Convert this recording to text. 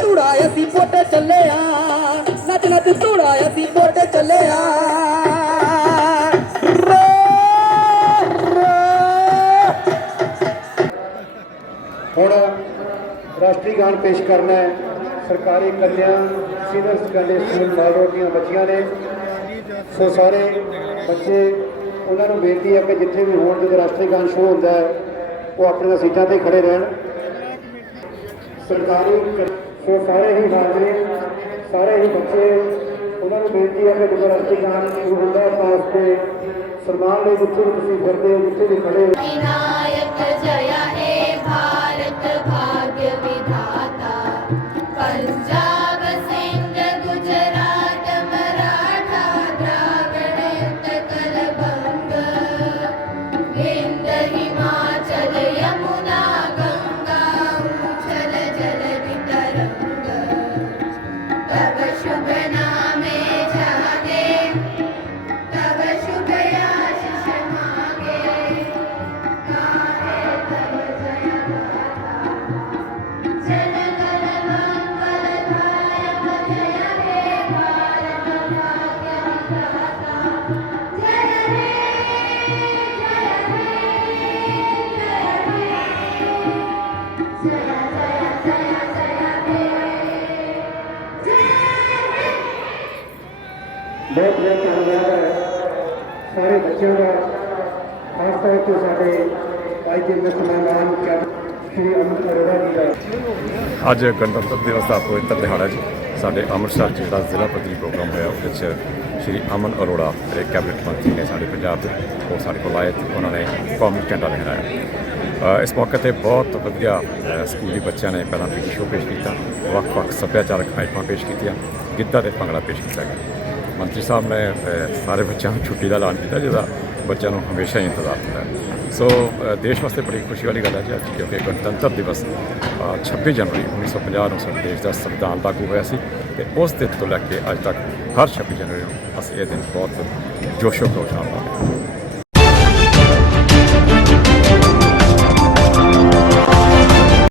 ਧੂੜਾ ਅਸੀਂ ਪੋਟੇ ਚੱਲੇ ਆ ਨੱਚ ਨੱਚ ਧੂੜਾ ਅਸੀਂ ਪੋਟੇ ਚੱਲੇ ਆ ਹੁਣ ਰਾਸ਼ਟਰੀ ਗਾਨ ਪੇਸ਼ ਕਰਨਾ ਹੈ। ਸਰਕਾਰੀ ਕੰਨਿਆ ਸੀਨੀਅਰ ਸੈਕੰਡਰੀ ਸਕੂਲ ਮਾਲਰੋਡ ਦੀਆਂ ਬੱਚੀਆਂ ਨੇ। ਸੋ ਸਾਰੇ ਬੱਚੇ, ਉਹਨਾਂ ਨੂੰ ਬੇਨਤੀ ਹੈ ਕਿ ਜਿੱਥੇ ਵੀ ਹੋਣ ਜਦੋਂ ਰਾਸ਼ਟਰੀ ਗਾਨ ਸ਼ੁਰੂ ਹੁੰਦਾ ਹੈ, ਉਹ ਆਪਣੀਆਂ ਸੀਟਾਂ ਤੇ ਖੜੇ ਰਹਿਣ। ਸਰਕਾਰੀ ਸੋ ਸਾਰੇ ਹੀ ਹਾਜ਼ਰੇ ਸਾਰੇ ਹੀ ਬੱਚੇ, ਉਹਨਾਂ ਨੂੰ ਬੇਨਤੀ ਹੈ ਕਿ ਗੁਰਦੁਆਰਾ ਖਾਨ ਗੁਰੂ ਹੁੰਦਾ ਪਾਸ ਤੇ ਸਨਮਾਨ ਲਈ ਜਿੱਥੇ ਵੀ ਤੁਸੀਂ ਫਿਰਦੇ ਹੋ, ਜਿੱਥੇ ਵੀ ਖੜੇ ਹੋ। ਬਹੁਤ ਬਹੁਤ ਧੰਨਵਾਦ ਹੈ। ਸਾਰੇ ਬੱਚਿਆਂ ਦਾ ਖਾਸ ਤੌਰ ਤੇ ਸਾਡੇ ਅੱਜ ਦੇ ਮੁੱਖ ਮਹਿਮਾਨ ਸ਼੍ਰੀ ਅਮਿਤ ਅਰੋੜਾ ਜੀ ਦਾ। ਅੱਜ ਗਣਤੰਤਰ ਦਿਵਸ ਦਾ ਪਵਿੱਤਰ ਦਿਹਾੜਾ ਜੀ। ਸਾਡੇ ਅੰਮ੍ਰਿਤਸਰ 'ਚ ਜਿਹੜਾ ਜ਼ਿਲ੍ਹਾ ਪੱਧਰੀ ਪ੍ਰੋਗਰਾਮ ਹੋਇਆ, ਉਹਦੇ 'ਚ ਸ਼੍ਰੀ ਅਮਨ ਅਰੋੜਾ, ਜਿਹੜੇ ਕੈਬਨਿਟ ਮੰਤਰੀ ਨੇ ਸਾਡੇ ਪੰਜਾਬ ਦੇ, ਉਹ ਸਾਡੇ ਕੋਲ ਆਏ ਤੇ ਉਹਨਾਂ ਨੇ ਕੌਮੀ ਝੰਡਾ ਲਹਿਰਾਇਆ। ਇਸ ਮੌਕੇ ਤੇ ਬਹੁਤ ਵਧੀਆ ਸਕੂਲੀ ਬੱਚਿਆਂ ਨੇ ਪਹਿਲਾਂ ਸ਼ੋਅ ਪੇਸ਼ ਕੀਤਾ, ਵੱਖ-ਵੱਖ ਸੱਭਿਆਚਾਰਕ ਆਈਟਮਾਂ ਪੇਸ਼ ਕੀਤੀਆਂ, ਗਿੱਧਾ ਤੇ ਭੰਗੜਾ ਪੇਸ਼ ਕੀਤਾ ਗਿਆ। ਮੰਤਰੀ ਸਾਹਿਬ ਨੇ ਸਾਰੇ ਬੱਚਿਆਂ ਨੂੰ ਛੁੱਟੀ ਦਾ ਐਲਾਨ ਕੀਤਾ ਜਿਹਦਾ ਬੱਚਿਆਂ ਨੂੰ ਹਮੇਸ਼ਾ ਹੀ ਇੰਤਜ਼ਾਰ ਹੁੰਦਾ ਹੈ। ਸੋ ਦੇਸ਼ ਵਾਸਤੇ ਬੜੀ ਖੁਸ਼ੀ ਵਾਲੀ ਗੱਲ ਹੈ ਜੀ ਅੱਜ ਕਿਉਂਕਿ ਗਣਤੰਤਰ ਦਿਵਸ ਅ, 26 ਜਨਵਰੀ 1950 ਨੂੰ ਸਾਡੇ ਦੇਸ਼ ਦਾ ਸੰਵਿਧਾਨ ਲਾਗੂ ਹੋਇਆ ਸੀ ਤੇ ਉਸ ਦਿਨ ਤੋਂ ਲੈ ਕੇ ਅੱਜ ਤੱਕ ਹਰ 26 ਜਨਵਰੀ ਨੂੰ ਅਸੀਂ ਇਹ ਦਿਨ ਬਹੁਤ ਜੋਸ਼ੋ ਖਰੋਸ਼ ਨਾਲ ਮਨਾਉਂਦੇ ਹਾਂ।